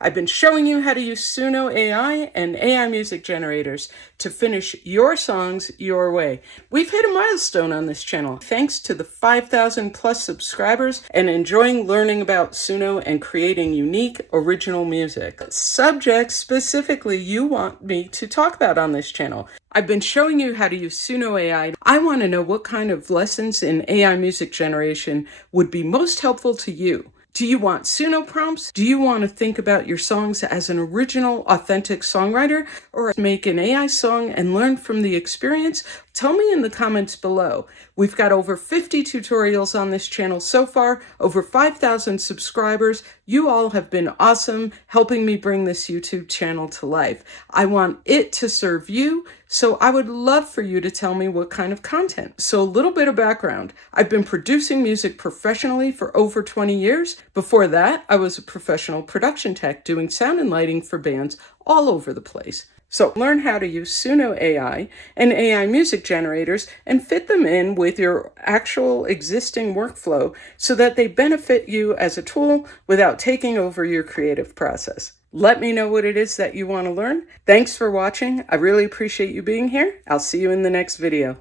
I've been showing you how to use Suno AI and AI music generators to finish your songs your way. We've hit a milestone on this channel thanks to the 5,000 plus subscribers and enjoying learning about Suno and creating unique original music. Subjects specifically you want me to talk about on this channel. I've been showing you how to use Suno AI. I want to know what kind of lessons in AI music generation would be most helpful to you. Do you want Suno prompts? Do you want to think about your songs as an original, authentic songwriter, or make an AI song and learn from the experience? Tell me in the comments below. We've got over 50 tutorials on this channel so far, over 5,000 subscribers. You all have been awesome helping me bring this YouTube channel to life. I want it to serve you, so I would love for you to tell me what kind of content. So a little bit of background. I've been producing music professionally for over 20 years. Before that, I was a professional production tech doing sound and lighting for bands all over the place. So learn how to use Suno AI and AI music generators and fit them in with your actual existing workflow so that they benefit you as a tool without taking over your creative process. Let me know what it is that you want to learn. Thanks for watching. I really appreciate you being here. I'll see you in the next video.